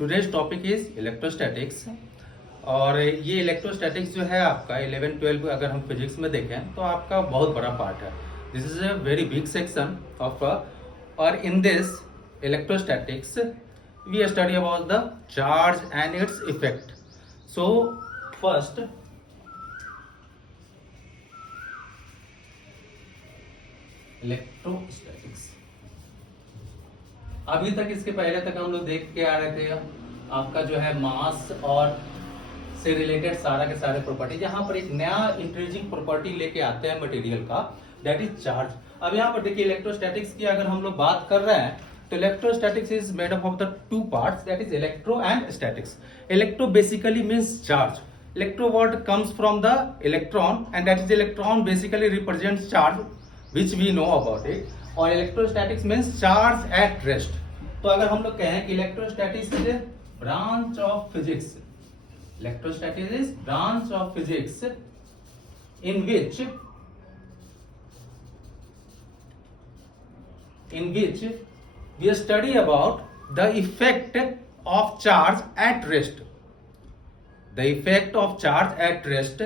Today's topic is electrostatics. और ये electrostatics जो है आपका 11-12 अगर हम फिजिक्स में देखें तो आपका बहुत बड़ा पार्ट है। This is a very big section of और in this electrostatics we study about the charge and its effect. So first electrostatics. अभी तक इसके पहले तक हम लोग देख के आ रहे थे आपका जो है मास और से रिलेटेड सारा के सारे प्रॉपर्टी। यहाँ पर एक नया इंट्रिंसिक प्रॉपर्टी लेके आते हैं मटेरियल का, दैट इज चार्ज। अब यहाँ पर देखिए इलेक्ट्रोस्टैटिक्स की अगर हम लोग बात कर रहे हैं तो electrostatics is made up of the two parts, that is electro and statics. Electro basically means charge. Electro word comes from the electron and that is electron basically represents charge which we know about it. और electrostatics means charge at rest. तो अगर हम लोग कहें कि electrostatics is a branch of physics, electrostatics is branch of physics in which we study about the effect of charge at rest, the effect of charge at rest।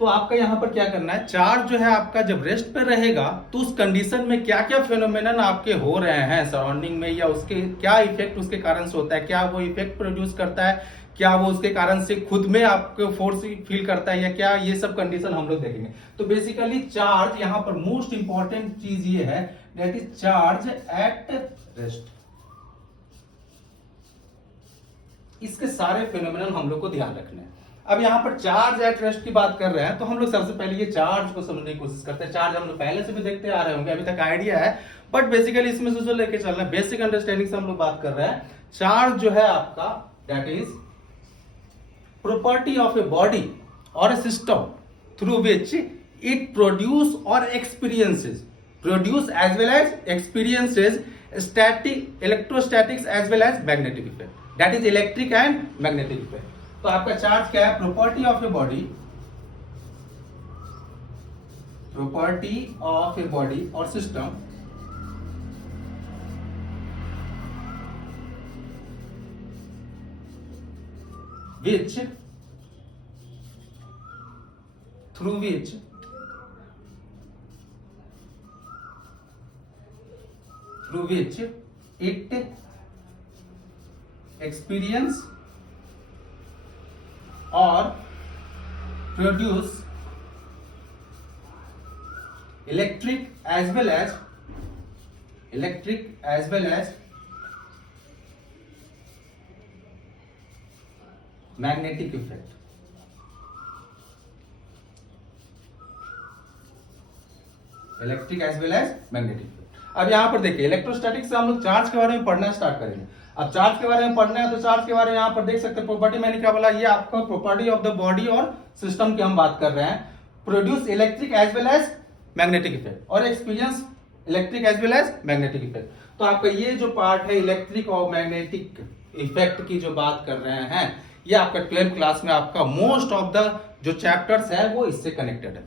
तो आपका यहाँ पर क्या करना है, चार्ज जो है आपका जब रेस्ट पे रहेगा तो उस कंडीशन में क्या क्या फिनोमेनन आपके हो रहे हैं सराउंडिंग में, या उसके क्या इफेक्ट उसके कारण से होता है, क्या वो इफेक्ट प्रोड्यूस करता है, क्या वो उसके कारण से खुद में आपको फोर्स फील करता है या क्या, ये सब कंडीशन हम लोग देखेंगे। तो बेसिकली चार्ज यहाँ पर मोस्ट इंपॉर्टेंट चीज ये है, that is charge at rest. इसके सारे फिनोमेनन हम लोग को ध्यान रखने हैं। अब यहाँ पर चार्ज एट रेस्ट की बात कर रहे हैं तो हम लोग सबसे पहले ये चार्ज को समझने की कोशिश करते हैं। चार्ज हम लोग पहले से भी देखते आ रहे होंगे, अभी तक आइडिया है, बट बेसिकली इसमें से जो लेके चलना है बेसिक अंडरस्टैंडिंग से हम लोग बात कर रहे हैं। चार्ज जो है आपका that is property of a body or a system through which it produce or experiences as well as experiences static electrostatics as well as magnetic effect, that is electric and magnetic effect। तो आपका charge क्या है, property of a body or system which through which it experience or produce electric as well as magnetic effect. Electric as well as magnetic effect. अब यहां पर देखिए electrostatics से हम लोग चार्ज के बारे में पढ़ना स्टार्ट करेंगे। अब चार्ज के बारे में पढ़ना है तो चार्ज के बारे में यहां पर देख सकते हैं प्रॉपर्टी मैंने क्या बोला, ये आपका प्रॉपर्टी ऑफ द बॉडी और सिस्टम की हम बात कर रहे हैं। Produce electric as well as magnetic effect और experience electric as well as magnetic effect. तो आपका ये जो पार्ट है इलेक्ट्रिक और मैग्नेटिक इफेक्ट की जो बात कर रहे हैं, ये आपका 12th क्लास में आपका मोस्ट ऑफ द जो चैप्टर्स है वो इससे कनेक्टेड है।